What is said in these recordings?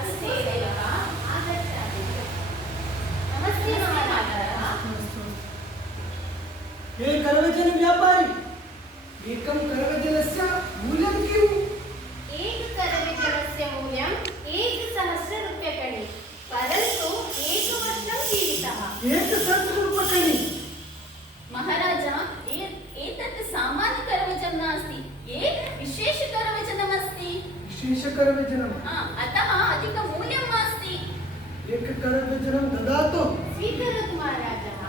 अस्ति देवः आगच्छामि। नमस्ते महाराजः। हे करवचन व्यापारी, एकं करवचनस्य मूल्यं किम्? एक करवचनस्य मूल्यं 1,000 रूप्यकाणि, परन्तु एकवर्षं जीवितः। 1,000 रूप्यकाणि? महाराज, एतत् सामान्य करवचनं नास्ति, एक विशेष करवचनमस्ति। विशेष करवचनम्? अतः अधिकमूल्यं नास्ति। एक करवचनं ददातु। स्वीकरोतु महाराजः।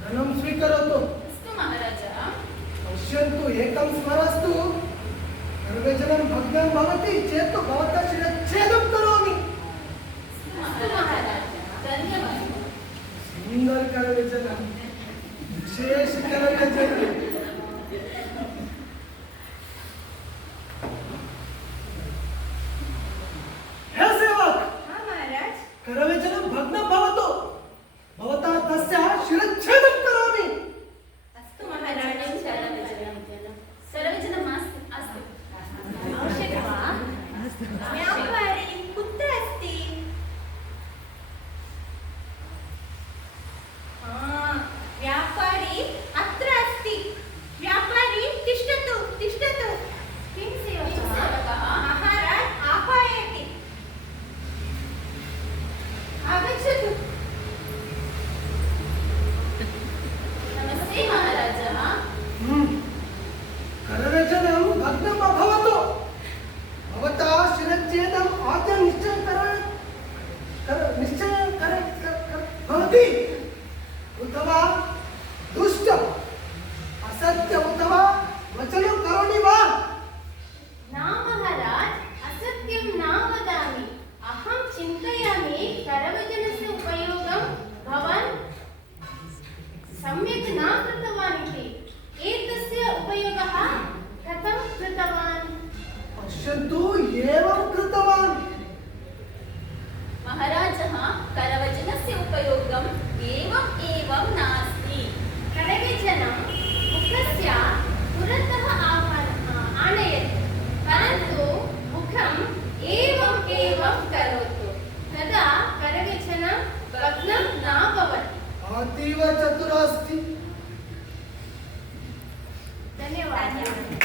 धनं स्वीकरोतु। अस्तु महाराज। पश्यन्तु, एकं स्मरस्तु, करवचनं भग्नं भवति चेत् भवतः शिरच्छेदं करोमि। अस्तु महाराज, धन्यवादः। सुन्दर करवचनं, विशेष करवचनं। हे सेवक, हाँ महाराज। करवचनं भग्नं भवतु, भवता तस्य शिरच्छेदं करोमि। अस्तु महाराज। सर्वजनं अस्ति। आवश्यकं वा? व्यापारी कुत्र अस्ति? व्यापारी अत्र अस्ति। व्यापारी तिष्ठतु तिष्ठतु। किं सेवकः? महाराज आह्वयति। आगच्छतु। नमस्ते महाराजः। करवचनं भग्नम् अभवत्, भवता शिरच्छेदम् आद्य निश्चयं भवति, अथवा दुष्टम् असत्यम् अथवा वचनं करोमि वा? न महाराज, असत्यं न वदामि। अहं चिन्तयामि करवचनस्य उपयोगं भवान् सम्यक् न कृतवान् इति। एतस्य उपयोगः कथं कृतवान्? पश्यन्तु, एवं कृतवान्। महाराजः, करवचनस्य उपयोगम् एवं नास्ति। करवचनं मुखस्य पुरतः आनयतु, परन्तु मुखम् एवं करोतु, तदा करवचनं भग्नं न भवति। अतीव चतुर अस्ति। धन्यवादः।